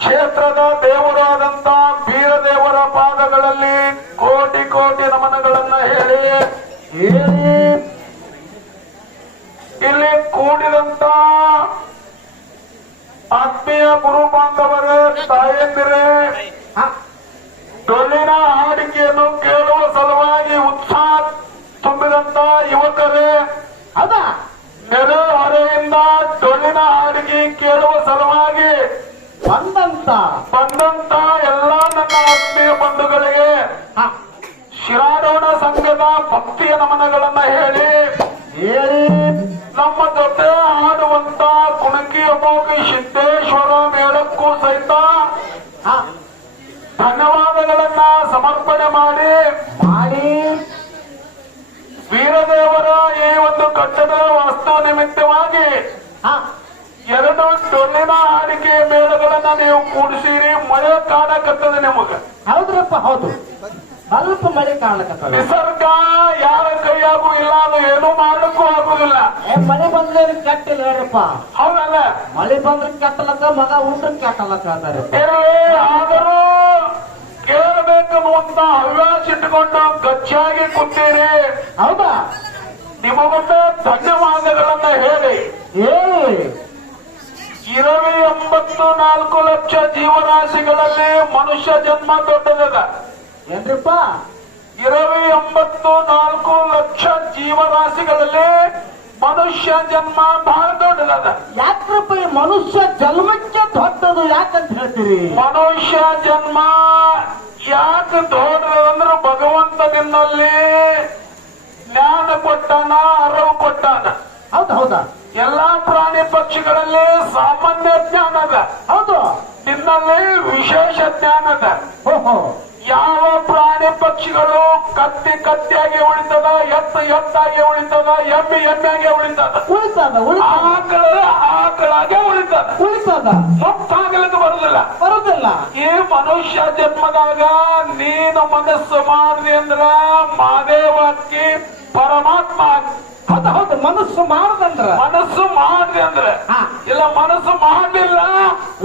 ಕ್ಷೇತ್ರದ ದೇವರಾದಂತ ಬೀರದೇವರ ಪಾದಗಳಲ್ಲಿ ಕೋಟಿ ಕೋಟಿ ನಮನಗಳನ್ನ ಹೇಳಿ ಇಲ್ಲಿ ಕೂಡಿದಂತ ಆತ್ಮೀಯ ಗುರು ಬಾಂಧವರೇ, ತಾಯಂದಿರೇ, ಡೊಳ್ಳಿನ ಹಾಡಿಕೆಯನ್ನು ಕೇಳುವ ಸಲುವಾಗಿ ಉತ್ಸಾಹ ತುಂಬಿದಂತ ಯುವಕರೇ, ನೆರೆ ಹೊರೆಯಿಂದ ಡೊಳ್ಳಿನ ಹಾಡಿಕೆ ಕೇಳುವ ಸಲುವಾಗಿ ಬಂದಂತ ಎಲ್ಲ ನನ್ನ ಆತ್ಮೀಯ ಬಂಧುಗಳಿಗೆ ಶಿರಾಡೋಣ ಸಂಘದ ಭಕ್ತಿಯ ನಮನಗಳನ್ನ ಹೇಳಿ ನಮ್ಮ ಜೊತೆ ಹಾಡುವಂತ ಕುಣಕಿಯ ಮೋಗಿ ಸಿದ್ದೇಶ್ವರ ಮೇಳಕ್ಕೂ ಸಹಿತ ಧನ್ಯವಾದಗಳನ್ನ ಸಮರ್ಪಣೆ ಮಾಡಿ ವೀರದೇವರ ಈ ಒಂದು ಕಟ್ಟಡದ ವಾಸ್ತು ನಿಮಿತ್ತವಾಗಿ 2 ಡೊಳ್ಳಿನ ಹಾಡಿಕೆ ಮೇಳಗಳನ್ನ ನೀವು ಕೂಡಿಸಿರಿ. ಮಳೆ ಕಾಣಕತ್ತದ ನಿಮಗ. ಹೌದ್ರಪ್ಪ, ಹೌದು, ಸ್ವಲ್ಪ ಮಳೆ ಕಾಣಕತ್ತದ. ನಿಸರ್ಗ ಯಾರ ಕೈಯಾಗೂ ಇಲ್ಲ, ಅದು ಏನೂ ಮಾಡಕ್ಕೂ ಆಗುದಿಲ್ಲ. ಮಳೆ ಬಂದ್ರೆ ಕೆಟ್ಟಿಲ್ಲ ಹೇಳ್ರಪ್ಪ. ಹೌದಲ್ಲ, ಮಳೆ ಬಂದ್ರೆ ಕೆಟ್ಟಲಕ್ಕ, ಮಗ ಉಂಡ್ರೆ ಕೆಟ್ಟಲಕ್ಕ ಅಂತಾರೆ. ಆದರೂ ಕೇಳಬೇಕನ್ನುವಂತ ಹವ್ಯಾಸ ಇಟ್ಟುಕೊಂಡು ಗಚ್ಚಾಗಿ ಕೂತೀರಿ. ಹೌದಾ? ನಿಮಗೊಮ್ಮೆ ಧನ್ಯವಾದಗಳನ್ನ ಹೇಳಿ 24 ಲಕ್ಷ ಜೀವರಾಶಿಗಳಲ್ಲಿ ಮನುಷ್ಯ ಜನ್ಮ ದೊಡ್ಡದದ. ಏನ್ರಿಪ್ಪ? 24 ಲಕ್ಷ ಜೀವರಾಶಿಗಳಲ್ಲಿ ಮನುಷ್ಯ ಜನ್ಮ ಬಹಳ ದೊಡ್ಡದದ. ಯಾಕ್ರಪ್ಪ ಈ ಮನುಷ್ಯ ಜನ್ಮಕ್ಕೆ ದೊಡ್ಡದು ಯಾಕಂತ ಹೇಳ್ತೀರಿ? ಮನುಷ್ಯ ಜನ್ಮ ಯಾಕೆ ದೊಡ್ಡದಂದ್ರೆ ಭಗವಂತ ನಿನ್ನಲ್ಲಿ ಜ್ಞಾನ ಕೊಟ್ಟಾನ, ಅರಿವು ಕೊಟ್ಟಾನ. ಹೌದಾ? ಎಲ್ಲಾ ಪ್ರಾಣಿ ಪಕ್ಷಿಗಳಲ್ಲಿ ಸಾಮಾನ್ಯ ಜ್ಞಾನ ಅದ. ಹೌದು. ನಿನ್ನಲ್ಲಿ ವಿಶೇಷ ಜ್ಞಾನ ಅದ. ಯಾವ ಪ್ರಾಣಿ ಪಕ್ಷಿಗಳು ಕತ್ತಿಯಾಗಿ ಉಳಿತದ, ಎತ್ತಾಗಿ ಉಳಿತದ, ಎಮ್ಮೆಯಾಗಿ ಉಳಿತದ, ಆಕಳಾಗೆ ಉಳಿತದ, ಮುಕ್ತಾಗಲಿಕ್ಕೆ ಬರುದಿಲ್ಲ. ಈ ಮನುಷ್ಯ ಜನ್ಮದಾಗ ನೀನು ಮನಸ್ಸು ಮಾಡಿದೆ ಅಂದ್ರ ಮಾದೇವಕ್ಕೆ ಪರಮಾತ್ಮ. ಹೌದು, ಮನಸ್ಸು ಮಾಡಿದೆ ಅಂದ್ರೆ ಇಲ್ಲ, ಮನಸ್ಸು ಮಾಡಲಿಲ್ಲ,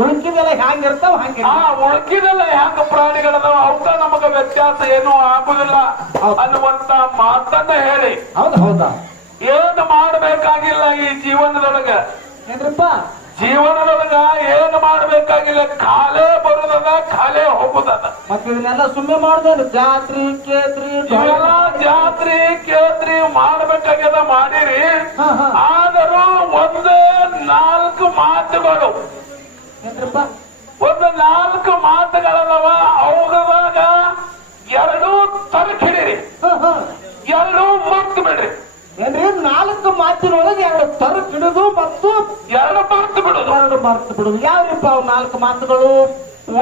ಉಳುಕಿದೆಲ್ಲ ಹ್ಯಾಂಗಿರ್ತಾವ ಹಂಗೆ. ಉಳುಕಿದೆಲ್ಲ ಹ್ಯಾಂಗ ಪ್ರಾಣಿಗಳದಾವ, ಅವಕ್ಕ ನಮಗ ವ್ಯತ್ಯಾಸ ಏನೂ ಆಗುದಿಲ್ಲ ಅನ್ನುವಂತ ಮಾತನ್ನ ಹೇಳಿ. ಹೌದಾ? ಏನು ಮಾಡಬೇಕಾಗಿಲ್ಲ ಈ ಜೀವನದೊಳಗ. ಏನ್ರಪ್ಪ? ಜೀವನದೊಳಗ ಏನು ಮಾಡಬೇಕಾಗಿಲ್ಲ, ಖಾಲೇ ಬರುದದ, ಖಾಲೇ ಹೋಗುದದ. ಮತ್ತೆ ಇದನ್ನೆಲ್ಲ ಸುಮ್ಮನೆ ಮಾಡಿದ್ರೆ ಜಾತ್ರೆ ಕೇತ್ರಿ ಇವೆಲ್ಲ ಜಾತ್ರೆ ಕೇತ್ರಿ ಮಾಡಬೇಕಾಗ್ಯದ, ಮಾಡಿರಿ. ಆದರೂ 4 ಮಾತುಗಳು, ಏನ್ರಪ್ಪ? 4 ಮಾತುಗಳದವ. ಅವುಗಳಾಗ 2 ತರಕಿಡಿರಿ, 2 ಮರ್ತು ಬಿಡ್ರಿ. ಏನ್ರಿ? 4 ಮಾತಿನೊಳಗೆ 2 ತರಕ್ ಹಿಡಿದು ಮತ್ತು 2 ಮರ್ತು ಬಿಡುದು. ಯಾವ್ರಿಪ್ಪ 4 ಮಾತುಗಳು?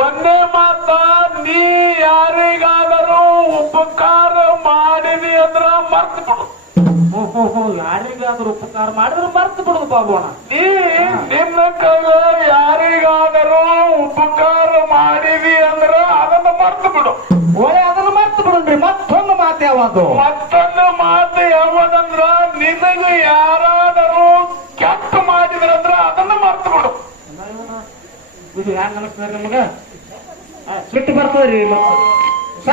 ಒಂದೇ ಮಾತ, ನೀ ಯಾರಿಗಾದರೂ ಉಪಕಾರ ಮಾಡಿದಿ ಅಂದ್ರ ಮರ್ತು ಬಿಡು. ಯಾರಿಗಾದ್ರೂ ಉಪಕಾರ ಮಾಡಿದ್ರೆ ಮರ್ತು ಬಿಡುದು ಬಾಬೋಣ. ನೀ ನಿನ್ನ ಕೈಲ ಯಾರಿಗಾದರೂ ಉಪಕಾರ ಮಾಡಿದಿ ಅಂದ್ರ ಅದನ್ನ ಮರ್ತು ಬಿಡು. ಅದನ್ನ ಮರ್ತು ಬಿಡ್ರಿ. ಮತ್ತೊಂದು ಮಾತು ಯಾವುದು? ಮತ್ತೊಂದು ಮಾತು ಯಾವದಂದ್ರ ನಿನಗೆ ಯಾರಾದರೂ ಕೆಟ್ಟ ಮಾಡಿದ್ರಂದ್ರ ಅದನ್ನ ಮರ್ತು ಬಿಡು. ಇದು ಹೆಂಗ ಅನಿಸ್ತದೆ ನಿಮಗ? ಸಿಟ್ಟು ಬರ್ತದ್ರಿ.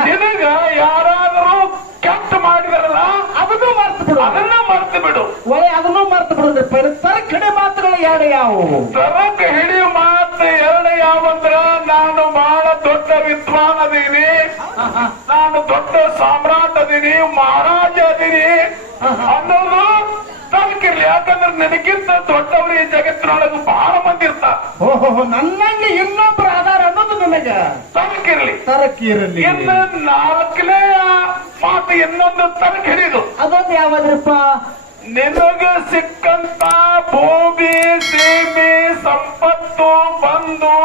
ನಿನಗ ಯಾರಾದರೂ ಕೆಟ್ಟ ಮಾಡಿದಾರಲ್ಲ ಅದನ್ನು ಮರ್ತು ಬಿಡು. ಅದನ್ನು ಮರ್ತು ಬಿಡುದ್ರಿ. ತರಕ್ ಹಿಡಿ ಮಾತುಗಳು 2 ಯಾವುವು? ತರಕ್ ಹಿಡಿ ಮಾತು 2 ಯಾವಂದ್ರ ನಾನು ಬಹಳ ದೊಡ್ಡ ವಿದ್ವಾನ್ ಅದೀನಿ, ನಾನು ದೊಡ್ಡ ಸಾಮ್ರಾಟ್ ಅದೀನಿ, ಮಹಾರಾಜ ಅದೀನಿ ಅನ್ನೋದು ತನಕಿರ್ಲಿ. ಯಾಕಂದ್ರೆ ನನಗಿಂತ ದೊಡ್ಡವರು ಈ ಜಗತ್ತಿನೊಳಗೆ ಬಹಳ ಮಂದಿ ಇರ್ತಾರೆ. ನನ್ನಂಗೆ ಇನ್ನೊಬ್ರು ಆಧಾರ ಅನ್ನೋದು ನನಗ ತರಕಿರಲಿ. ಇನ್ನು 4ನೇ ಮಾತು ಇನ್ನೊಂದು ತರಕ್ ಹಿಡಿದು. ಅದೊಂದು ಯಾವಾದ್ರಪ್ಪ? ನಿನಗ ಸಿಕ್ಕಂತ ಭೂಮಿ, ಸೀಮೆ, ಸಂಪತ್ತು, ಬಂಧು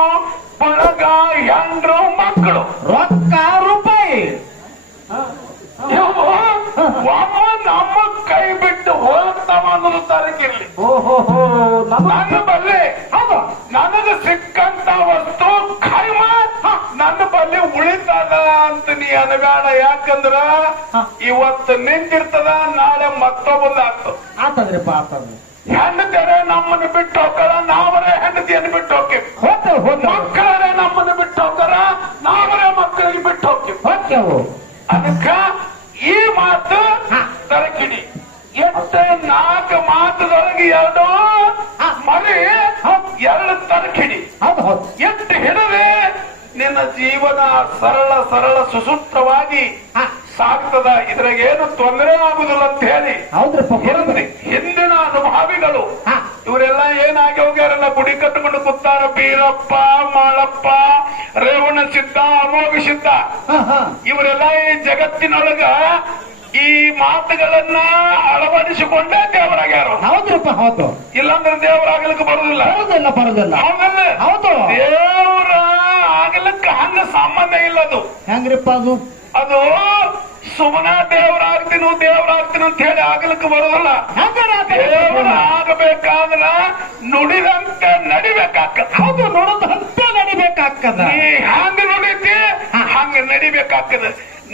ಬಳಗ, ಹೆಂಡ್ರು, ಮಕ್ಕಳು, ರೊಕ್ಕ, ರೂಪಾಯಿ ನಮ್ಮ ಕೈ ಬಿಟ್ಟು ಹೋಗ್ತಾವ ಅನ್ನೋದು ತರಕಿರ್ಲಿ. ನನ್ನ ಬಲ್ಲಿ ನನಗೆ ಸಿಕ್ಕಂತ ವಸ್ತು ಖೈಮ ನನ್ನ ಬಲ್ಲಿ ಉಳಿತದ ಅಂತ ನೀ ಅನಬೇಡ. ಯಾಕಂದ್ರ ಇವತ್ತು ನಿಂತಿರ್ತದ, ನಾಳೆ ಮತ್ತೊಬ್ಬಂದು ಆಗ್ತದ್ರಿಪ್ಪ. ಹೆಂಡತಿಯರೇ ನಮ್ಮನ್ನು ಬಿಟ್ಟು ಹೋಗ್ತಾರ, ನಾವರೇ ಹೆಂಡತಿಯನ್ನು ಬಿಟ್ಟು ಹೋಗ್ತೀವಿ. ಮಕ್ಕಳೇ ನಮ್ಮನ್ನು ಬಿಟ್ಟು ಹೋಗ್ತಾರ, ನಾವೇ ಮಕ್ಕಳಿಗೆ ಬಿಟ್ಟು ಹೋಗ್ತೀವಿ. ಹೋಗ್ತೇವು. ಅದಕ್ಕ ಈ ಮಾತು ತರಕಿಡಿ. ಎಷ್ಟು 4 ಮಾತುಗಳಿಗೆ 2 ಮರಿ 2 ತರಕಿಡಿ. ಎಷ್ಟು ಹಿಡದೆ ನಿನ್ನ ಜೀವನ ಸರಳ ಸರಳ ಸುಸೂತ್ರವಾಗಿ ಸಾಗ್ತದ. ಇದ್ರಾಗೇನು ತೊಂದರೆ ಆಗುದಿಲ್ಲ ಅಂತ ಹೇಳಿ ಹಿಂದಿನ ಅನುಭಾವಿಗಳು ಇವರೆಲ್ಲ ಏನಾಗಿ ಹೋಗ್ಯಾರಲ್ಲ, ಗುಡಿ ಕಟ್ಟಿಕೊಂಡು ಕೂತಾರ. ಬೀರಪ್ಪ, ಮಾಳಪ್ಪ, ರೇವಣ ಸಿದ್ಧ, ಅಮೋಘ ಸಿದ್ಧ, ಇವರೆಲ್ಲ ಈ ಜಗತ್ತಿನೊಳಗ ಈ ಮಾತುಗಳನ್ನ ಅಳವಡಿಸಿಕೊಂಡೇ ದೇವರಾಗ್ಯಾರು. ಹೌದ್ರಪ್ಪ, ಹೌದು. ಇಲ್ಲಾಂದ್ರೆ ದೇವರಾಗಲಿಕ್ಕೆ ಬರುದಿಲ್ಲ. ಬರುದಿಲ್ಲ. ಹೌದು. ದೇವರ ಆಗಲಿಕ್ಕೆ ಹಂಗ ಸಂಬಂಧ ಇಲ್ಲ. ಅದು ಹೆಂಗ್ರಿಪ್ಪ? ಅದು ಸುಮನ ದೇವರಾಗ್ತೀನು ಅಂತ ಹೇಳಿ ಆಗ್ಲಿಕ್ಕೆ ಬರುದಿಲ್ಲ. ದೇವರ ಆಗಬೇಕಾದ್ರ ನುಡಿದಂತೆ ನಡಿಬೇಕಾಗ್ತದ. ಹೌದು, ನುಡಿದಂತೆ ನಡಿಬೇಕಾಗ್ತದ. ನೀ ಹಂಗ ನುಡಿತಿ ಹಂಗ ನಡಿಬೇಕಾಗ್ತದ.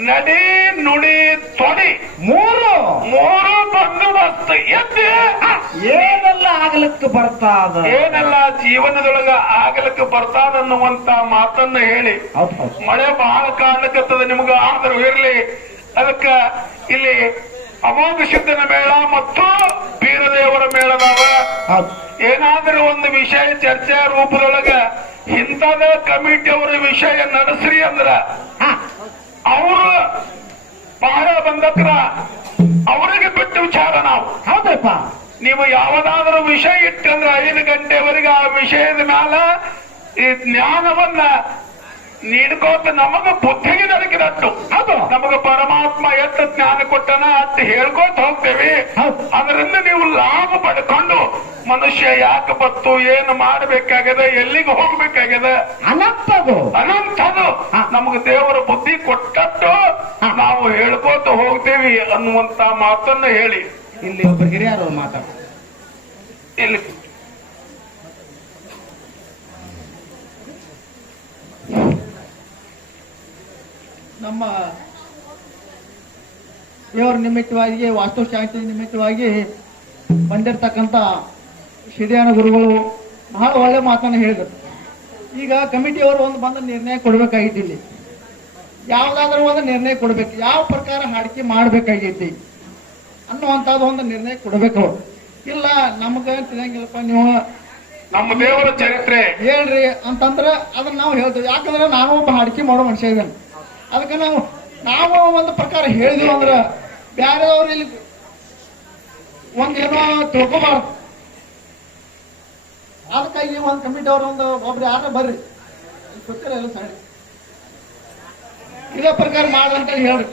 ನಡಿ, ನುಡಿ, ತೊಡಿ, ಮೂರು ಬಂದೋಬಸ್ತ್ ಎದ್ದು ಏನೆಲ್ಲ ಆಗ್ಲಿಕ್ಕೆ ಬರ್ತಾದ, ಏನೆಲ್ಲ ಜೀವನದೊಳಗ ಆಗ್ಲಿಕ್ಕೆ ಬರ್ತಾದ ಅನ್ನುವಂತ ಮಾತನ್ನ ಹೇಳಿ. ಮಳೆ ಬಹಳ ಕಾಣ್ಲಿಕ್ಕತ್ತದ ನಿಮ್ಗ, ಆದರೂ ಇರ್ಲಿ. ಅದಕ್ಕ ಇಲ್ಲಿ ಅಮೋಘ ಸಿದ್ಧನ ಮೇಳ ಮತ್ತು ಬೀರದೇವರ ಮೇಳದವ ಏನಾದರೂ ಒಂದು ವಿಷಯ ಚರ್ಚೆ ರೂಪದೊಳಗ ಇಂಥದ ಕಮಿಟಿಯವರ ವಿಷಯ ನಡೆಸ್ರಿ ಅಂದ್ರ ಅವರು ಬಹಳ ಬಂದಕ್ರ ಅವರಿಗೆ ಬಿಟ್ಟು ವಿಚಾರ ನಾವು. ಹೌದಪ್ಪ. ನೀವು ಯಾವದಾದ್ರೂ ವಿಷಯ ಇಟ್ಟಂದ್ರೆ 5 ಗಂಟೆವರೆಗೆ ಆ ವಿಷಯದ ಮ್ಯಾಲ ಈ ಜ್ಞಾನವನ್ನ ನೀಡ್ಕೋತ ನಮಗ ಬುದ್ಧಿಗೆ ನಡಕಿದಟ್ಟು. ಅದು ನಮಗ ಪರಮಾತ್ಮ ಎಷ್ಟು ಜ್ಞಾನ ಕೊಟ್ಟನ ಅಷ್ಟು ಹೇಳ್ಕೋತ ಹೋಗ್ತೇವೆ. ಅದರಿಂದ ನೀವು ಲಾಭ ಪಡ್ಕೊಂಡು ಮನುಷ್ಯ ಯಾಕೆ ಬತ್ತು, ಏನು ಮಾಡಬೇಕಾಗ್ಯದ, ಎಲ್ಲಿಗೆ ಹೋಗ್ಬೇಕಾಗ್ಯದ, ಅನಂತದು ನಮಗ ದೇವರ ಬುದ್ಧಿ ಕೊಟ್ಟಟ್ಟು ನಾವು ಹೇಳ್ಕೋತ ಹೋಗ್ತೇವಿ ಅನ್ನುವಂತ ಮಾತನ್ನ ಹೇಳಿ ಇಲ್ಲಿ ಒಬ್ಬರು ಹಿರಿಯರು ಮಾತಾಡ ಇಲ್ಲಿ ನಮ್ಮ ದೇವರ ನಿಮಿತ್ತವಾಗಿ, ವಾಸ್ತುಶಾಸ್ತ್ರ ನಿಮಿತ್ತವಾಗಿ ಬಂದಿರತಕ್ಕಂಥ ಶಿಡಿಯಾನ ಗುರುಗಳು ಬಹಳ ಒಳ್ಳೆ ಮಾತನ್ನು ಹೇಳಿದರು. ಈಗ ಕಮಿಟಿಯವರು ಒಂದು ಬಂದು ನಿರ್ಣಯ ಕೊಡಬೇಕಾಗಿತ್ತು. ಇಲ್ಲಿ ಯಾವುದಾದ್ರೂ ಒಂದು ನಿರ್ಣಯ ಕೊಡಬೇಕು, ಯಾವ ಪ್ರಕಾರ ಹಾಡಿಕೆ ಮಾಡಬೇಕಾಗೈತಿ ಅನ್ನುವಂಥದ್ದು ಒಂದು ನಿರ್ಣಯ ಕೊಡಬೇಕು. ಇಲ್ಲ ನಮ್ಗೆ ತಿಳಿಯಂಗಿಲ್ಲಪ್ಪ, ನೀವು ನಮ್ಮ ದೇವರ ಚರಿತ್ರೆ ಹೇಳ್ರಿ ಅಂತಂದ್ರೆ ಅದನ್ನ ನಾವು ಹೇಳ್ತೇವೆ. ಯಾಕಂದ್ರೆ ನಾನು ಒಬ್ಬ ಹಾಡಿಕೆ ಮಾಡೋ ಮನುಷ್ಯ ಇದ್ದೇನೆ. ಅದಕ್ಕೆ ನಾವು ಒಂದು ಪ್ರಕಾರ ಹೇಳಿದ್ವಿ ಅಂದ್ರೆ ಬೇರೆಯವ್ರು ಇಲ್ಲಿ ಒಂದೇನೋ ತಿಳ್ಕೊಬಾರ್ದು. ಅದಕ್ಕಾಗಿ ಒಂದು ಕಮಿಟಿ ಅವರು ಒಬ್ರು ಯಾರ ಬರ್ರಿ ಗೊತ್ತಿಲ್ಲ ಎಲ್ಲ ಸರಿ ಇದೇ ಪ್ರಕಾರ ಮಾಡ್ರಂತ ಹೇಳ್ರಿ.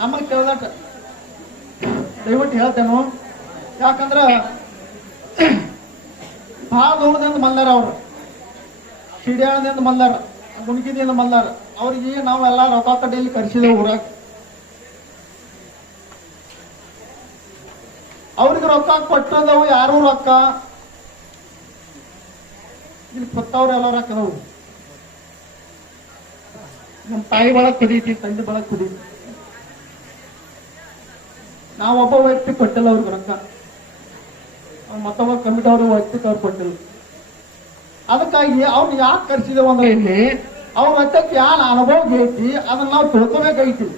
ನಮಗೆ ಕೇಳ್ದಟ ದಯವಿಟ್ಟು ಹೇಳ್ತೇನು. ಯಾಕಂದ್ರ ಭಾಳ ದೂರದಿಂದ ಬಂದಾರ, ಅವರು ಶಿಡ್ಯಾಳದಿಂದ ಬಂದಾರ, ಗುಣಗಿದಿಂದ ಬಂದಾರ. ಅವ್ರಿಗೆ ನಾವೆಲ್ಲ ರೊಕ್ಕ ಕಡ್ಡಿಯಲ್ಲಿ ಕರೆಸಿದೇವು ಊರಾಗ. ಅವ್ರಿಗೆ ರೊಕ್ಕ ಕೊಟ್ಟದವು ಯಾರು ರೊಕ್ಕ ಇಲ್ಲಿ ಕೊತ್ತವ್ರು ಎಲ್ಲ ರೊಕ್ಕದವು. ನಮ್ಮ ತಾಯಿ ಬಳಗ್ ಕುದೀತಿ, ತಂದೆ ಬಳಗ್ ಕುದೀತಿ. ನಾವೊಬ್ಬ ವ್ಯಕ್ತಿ ಕೊಟ್ಟಿಲ್ಲ ಅವ್ರಿಗೆ ರೊಕ್ಕ, ಮತ್ತೊಬ್ಬ ಕಮಿಟಿ ಅವ್ರಿಗೆ ವೈಯಕ್ತಿಕ ಅವ್ರು ಕೊಟ್ಟಿಲ್ಲ. ಅದಕ್ಕಾಗಿ ಅವ್ರು ಯಾಕೆ ಕರ್ಸಿದೇವು ಅಂದ್ರೆ ಇಲ್ಲಿ ಅವ್ರ ಹತ್ತಕ್ಕೆ ಯಾರು ಅನುಭವ ಐತಿ ಅದನ್ನ ನಾವು ತಿಳ್ಕೋಬೇಕೈತಿ.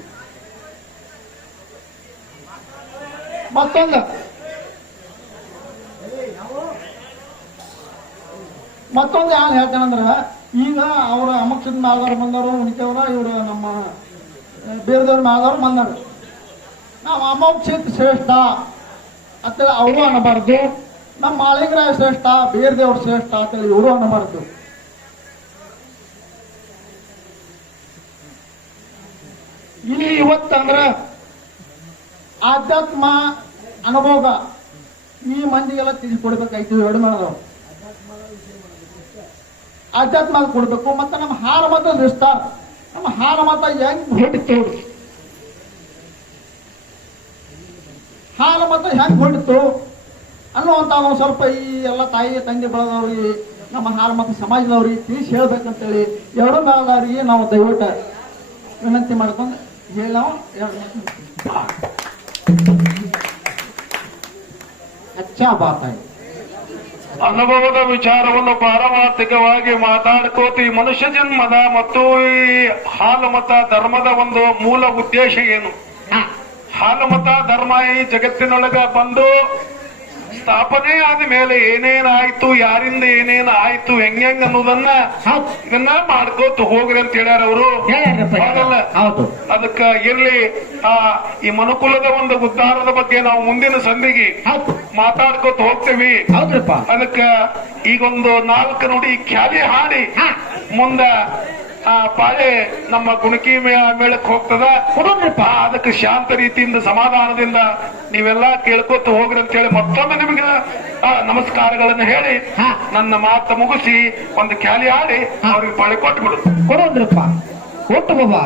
ಮತ್ತೊಂದು ಯಾರು ಹೇಳ್ತೇನಂದ್ರ, ಈಗ ಅವ್ರ ಅಮಕ್ಷದ ಮ್ಯಾಲದವ್ರು ಬಂದವರು, ಉಣಿಕೆಯವ್ರ ಇವರು ನಮ್ಮ ಬೇರೆದವ್ರ ಮ್ಯಾಲದವ್ರು ಬಂದರು. ನಾವು ಅಮೋಕ್ಷಿತ್ ಶ್ರೇಷ್ಠ ಅಂತೇಳಿ ಅವರು ಅನ್ನಬಾರ್ದು, ನಮ್ಮ ಮಾಳಿಂಗರಾಯ ಶ್ರೇಷ್ಠ, ಬೇರೆದೇವ್ರ ಶ್ರೇಷ್ಠ ಅಂತೇಳಿ ಇವರು ಅನ್ನಬಾರ್ದು. ಇಲ್ಲಿ ಇವತ್ತಂದ್ರ ಆಧ್ಯಾತ್ಮ ಅನುಭೋಗ ಈ ಮಂದಿಗೆಲ್ಲ ತಿಳಿಸ್ಕೊಡ್ಬೇಕಾಯ್ತು. 2 ಮೇಳದವ್ರು ಆಧ್ಯಾತ್ಮ ಕೊಡ್ಬೇಕು. ಮತ್ತೆ ನಮ್ಮ ಹಾರ ಮತ ವಿಸ್ತಾರ, ನಮ್ಮ ಹಾರ ಮತ ಹೆಂಗ್ ಹೊಡಿತು, ಹಾರ ಮತ ಹೆಂಗ್ ಹೊಡಿತು ಅನ್ನುವಂತ ಸ್ವಲ್ಪ ಈ ಎಲ್ಲ ತಾಯಿ ತಂದೆ ಬಳದವ್ರಿಗೆ ನಮ್ಮ ಹಾಲು ಮತ್ತು ಸಮಾಜದವ್ರಿಗೆ ತಿಳಿಸಿ ಹೇಳ್ಬೇಕಂತೇಳಿ ಎರಡು ಮೇಳದವ್ರಿಗೆ ನಾವು ದಯವಿಟ್ಟು ವಿನಂತಿ ಮಾಡ್ಕೊಂಡು ಹೇಳಿ ನಾವು ಅಚ್ಚಾ ಬಾತ್ ಆಯ್ತು. ಅನುಭವದ ವಿಚಾರವನ್ನು ಪಾರಮಾರ್ಥಿಕವಾಗಿ ಮಾತಾಡ್ಕೋತ ಈ ಮನುಷ್ಯ ಜನ್ಮದ ಮತ್ತು ಈ ಹಾಲು ಮತ ಧರ್ಮದ ಒಂದು ಮೂಲ ಉದ್ದೇಶ ಏನು? ಹಾಲು ಮತ ಧರ್ಮ ಈ ಜಗತ್ತಿನೊಳಗ ಬಂದು ಸ್ಥಾಪನೆ ಆದ ಮೇಲೆ ಏನೇನಾಯ್ತು, ಯಾರಿಂದ ಏನೇನು ಆಯ್ತು, ಹೆಂಗ್ ಅನ್ನೋದನ್ನ ಇದನ್ನ ಮಾಡ್ಕೋತ ಹೋಗ್ರಿ ಅಂತ ಹೇಳ್ಯಾರ ಅವರು. ಹಾಗಲ್ಲ, ಹೌದು. ಅದಕ್ಕ ಇರ್ಲಿ, ಈ ಮನುಕುಲದ ಒಂದು ಉದ್ಧಾರದ ಬಗ್ಗೆ ನಾವು ಮುಂದಿನ ಸಂಧಿಗೆ ಮಾತಾಡ್ಕೋತ ಹೋಗ್ತೇವಿ. ಹೌದ್ರಪ್ಪ. ಅದಕ್ಕ ಈಗೊಂದು 4 ನುಡಿ ಖ್ಯಾಲಿ ಹಾಡಿ ಮುಂದ ಪಾಳೆ ನಮ್ಮ ಗುಣಕಿ ಮೇಳಕ್ಕೆ ಹೋಗ್ತದ. ಅದಕ್ಕೆ ಶಾಂತ ರೀತಿಯಿಂದ ಸಮಾಧಾನದಿಂದ ನೀವೆಲ್ಲ ಕೇಳ್ಕೊತ ಹೋಗ್ರಿ ಅಂತ ಹೇಳಿ ಮತ್ತೊಮ್ಮೆ ನಿಮಗೆ ನಮಸ್ಕಾರಗಳನ್ನು ಹೇಳಿ ನನ್ನ ಮಾತು ಮುಗಿಸಿ ಒಂದು ಖ್ಯಾಲಿ ಹಾಡಿ ಅವ್ರಿಗೆ ಪಾಳೆ ಕೊಟ್ಟು ಬಿಡು. ಕೊಡೋದ್ರಪ್ಪ, ಕೊಟ್ಟು ಬಾಬಾ.